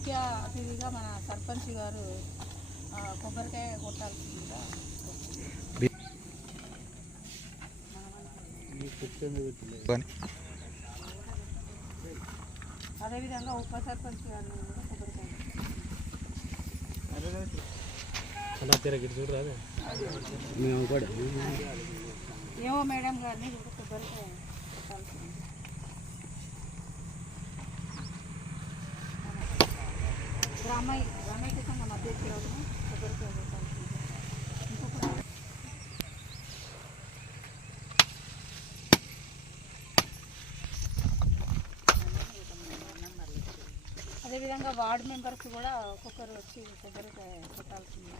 ముఖ్య అతిథిగా మన సర్పంచ్ గారు కొబ్బరికాయ కొట్టాల్సిందిగా అదేవిధంగా ఉప సర్పంచ్ గారు కొబ్బరికాయ ఏమో మేడం గారిని కూడా కొబ్బరికాయ కొట్టాల్సింది. గ్రామైక సంఘం అధ్యక్షురాలు కొబ్బరికాయ కొట్టాల్సింది. అదేవిధంగా వార్డు మెంబర్స్ కూడా ఒక్కొక్కరు వచ్చి కొబ్బరికాయ కొట్టాల్సింది.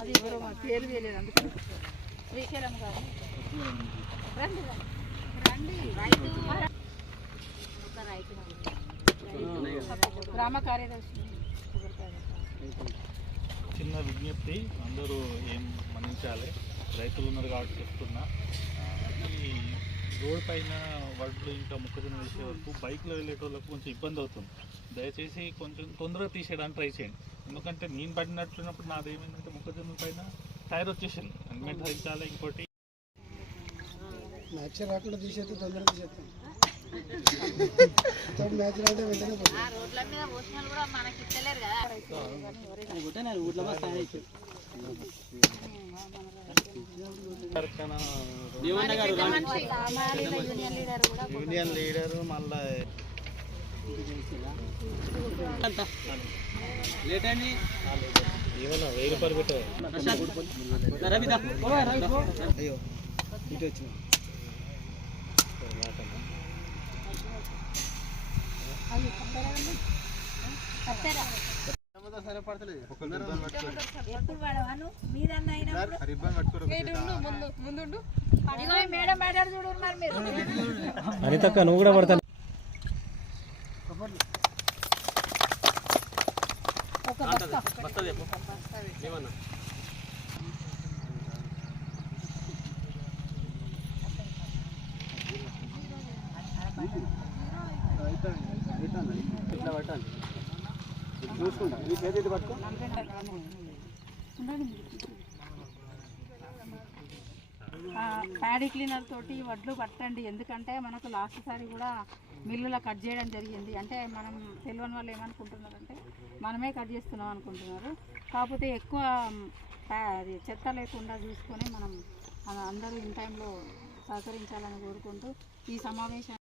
అది ఎవరో మా పేరు తెలియదు, అందుకని శ్రీశైలం గారు రండి రండి గ్రామ కార్యదర్శి. చిన్న విజ్ఞప్తి, అందరూ ఏం మన్నించాలి, రైతులు ఉన్నారు కాబట్టి చెప్తున్నా. ఈ రోడ్ పైన వడ్లు ఇంకా మొక్కజొన్న వేసే వరకు బైక్లో వెళ్ళేటోళ్ళకు కొంచెం ఇబ్బంది అవుతుంది. దయచేసి కొంచెం తొందరగా తీసేయడానికి ట్రై చేయండి. ఎందుకంటే నేను పడినట్లున్నప్పుడు నాది ఏమైందంటే మొక్కజొన్న పైన టైర్ వచ్చేసింది. హెల్మెట్ ధరించాలి. ఇంకోటి మ్యాచ్ రాకుండా తీసేస్తే తొందరగా తీసేస్తాం. మ్యాచ్ రాంటే వెంటనే యూనియన్ లీడరు మళ్ళా లేట్ అని ఏమన్నా 1000 రూపాయలు పెట్టారు. అయ్యో ఇటు వచ్చిన సరే పడతలేదు. అనితక్క నువ్వు కూడా పడతా. ఇట్లా పట్టాలి, చూసుకుంటా ఈ చేతి పట్టుకో. ప్యాడీ క్లీనర్ తోటి వడ్లు పట్టండి. ఎందుకంటే మనకు లాస్ట్ సారి కూడా మిల్లులో కట్ చేయడం జరిగింది. అంటే మనం తెలియని వాళ్ళు ఏమనుకుంటున్నారంటే మనమే కట్ చేస్తున్నాం అనుకుంటున్నారు. కాకపోతే ఎక్కువ అది చెత్త లేకుండా చూసుకొని మనం అందరూ ఇన్ టైంలో సహకరించాలని కోరుకుంటూ ఈ సమావేశం